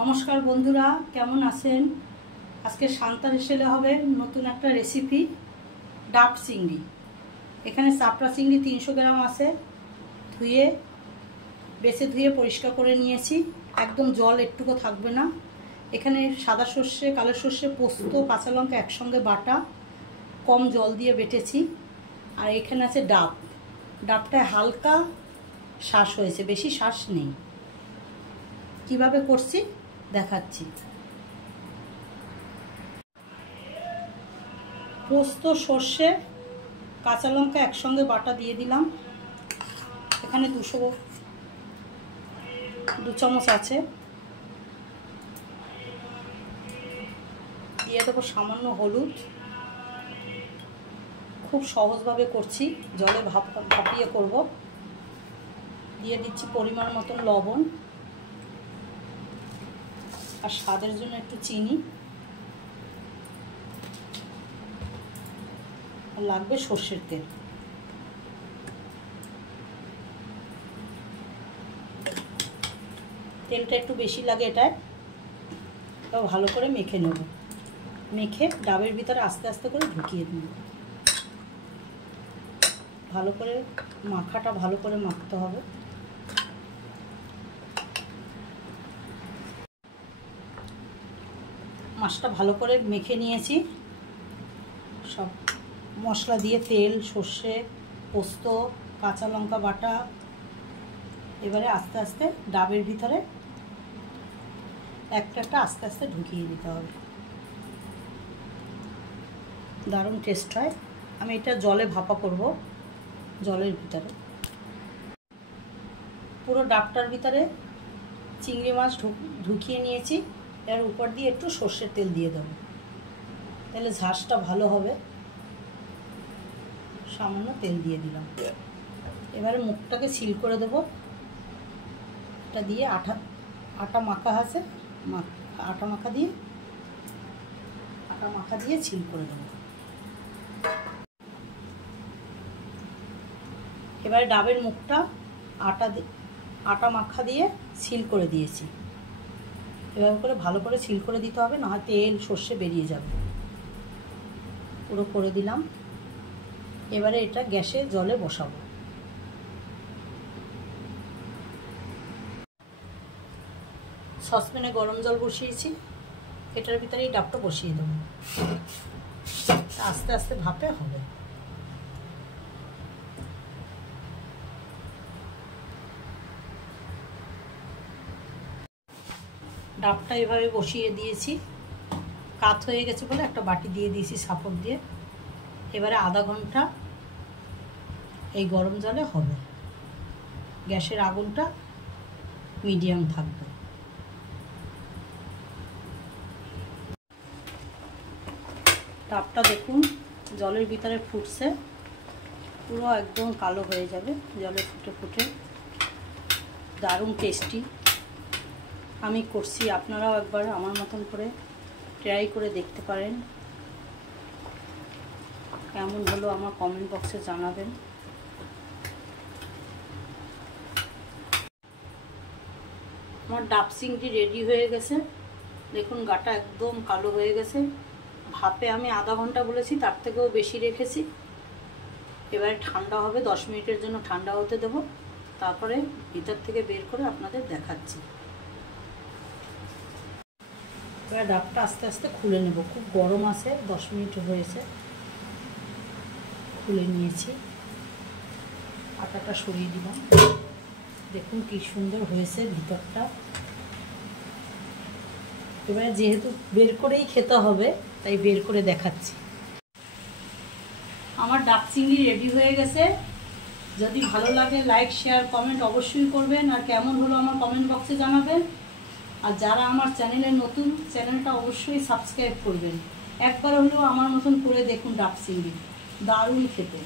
নমস্কার বন্ধুরা, কেমন আছেন? আজকে শান্তার হেসেলে হবে নতুন একটা রেসিপি, ডাব চিংড়ি। এখানে চাপড়া চিংড়ি 300 গ্রাম আছে, বেছে ধুয়ে পরিষ্কার করে নিয়েছি। একদম জল একটুকু থাকবে না। এখানে সাদা সর্ষে, কালো সর্ষে, পোস্ত, কাঁচা লঙ্কা একসঙ্গে বাটা, কম জল দিয়ে বেটেছি। আর এখানে আছে ডাব। ডাবটায় হালকা শ্বাস হয়েছে, বেশি শ্বাস নেই। কিভাবে করছি দেখাচ্ছি। পোস্ত, সর্ষে, কাঁচা লঙ্কা একসঙ্গে বাটা দিয়ে দিলাম। এখানে 2 চামচ আছে। দিয়ে দেবো সামান্য হলুদ। খুব সহজভাবে করছি, জলে ভাপিয়ে করব। দিয়ে দিচ্ছি পরিমাণ মতন লবণ, আর স্বাদের জন্য একটু চিনি, আর লাগবে সর্ষের তেল। তেলটা একটু বেশি লাগে এটায়। তো ভালো করে মেখে নেব। মেখে ডাবের ভিতরে আস্তে আস্তে করে ঢুকিয়ে দেব। ভালো করে মাখাটা ভালো করে মাখতে হবে। মাছটা ভালো করে মেখে নিয়েছি সব মশলা দিয়ে, তেল, সর্ষে, পোস্ত, কাঁচা লঙ্কা বাটা। এবারে আস্তে আস্তে ডাবের ভিতরে একটা একটা আস্তে আস্তে ঢুকিয়ে দিতে হবে। দারুণ টেস্ট হয়। আমি এটা জলে ভাপা করব, জলের ভিতরে। পুরো ডাবটার ভিতরে চিংড়ি মাছ ঢুকিয়ে নিয়েছি। এর উপর দিয়ে একটু সর্ষের তেল দিয়ে দেবো, তাহলে ঝাঁসটা ভালো হবে। সামান্য তেল দিয়ে দিলাম। এবারে মুখটাকে সিল করে দেবো। এটা দিয়ে আটা মাখা আছে, আটা মাখা দিয়ে সিল করে দেবো। এবারে ডাবের মুখটা আটা মাখা দিয়ে সিল করে দিয়েছি। এভাবে করে ভালো করে সিল করে দিতে হবে, না হয় তেল সর্ষে বেরিয়ে যাবে। পুরো করে দিলাম। এবারে এটা গ্যাসে জলে বসাবো। সসপ্যানে গরম জল বসিয়েছি, এটার ভিতরে এই ডাবটা বসিয়ে দেবো। আস্তে আস্তে ভাপে হবে। ডাবটা এভাবে বসিয়ে দিয়েছি। কাত হয়ে গেছে বলে একটা বাটি দিয়ে দিয়েছি সাপড় দিয়ে। এবারে আধা ঘন্টা এই গরম জলে হবে। গ্যাসের আগুনটা মিডিয়াম থাকবে। ডাবটা দেখুন জলের ভিতরে ফুটছে, পুরো একদম কালো হয়ে যাবে জলে ফুটে ফুটে। দারুণ টেস্টি। আমি করছি, আপনারাও একবার আমার মতন করে ট্রাই করে দেখতে পারেন। কেমন হলো আমার কমেন্ট বক্সে জানাবেন। আমার ডাব চিংড়ি রেডি হয়ে গেছে। দেখুন গাটা একদম কালো হয়ে গেছে। ভাপে আমি আধা ঘন্টা বলেছি, তার থেকেও বেশি রেখেছি। এবারে ঠান্ডা হবে, 10 মিনিটের জন্য ঠান্ডা হতে দেব। তারপরে ভিতর থেকে বের করে আপনাদের দেখাচ্ছি। এবার ডাবটা আস্তে আস্তে খুলে নেব। খুব গরম আছে, 10 মিনিট হয়েছে। খুলে নিয়েছি। আটাটা সরিয়ে দিলাম। দেখুন কি সুন্দর হয়েছে ভিতরটা। এবারে যেহেতু বের করেই খেতে হবে, তাই বের করে দেখাচ্ছি। আমার ডাব চিংড়ি রেডি হয়ে গেছে। যদি ভালো লাগে লাইক, শেয়ার, কমেন্ট অবশ্যই করবেন। আর কেমন হলো আমার কমেন্ট বক্সে জানাবেন। আর যারা আমার চ্যানেলে নতুন, চ্যানেলটা অবশ্যই সাবস্ক্রাইব করবেন। একবার হলেও আমার মতন করে দেখুন ডাব চিংড়ি, দারুণ খেতে।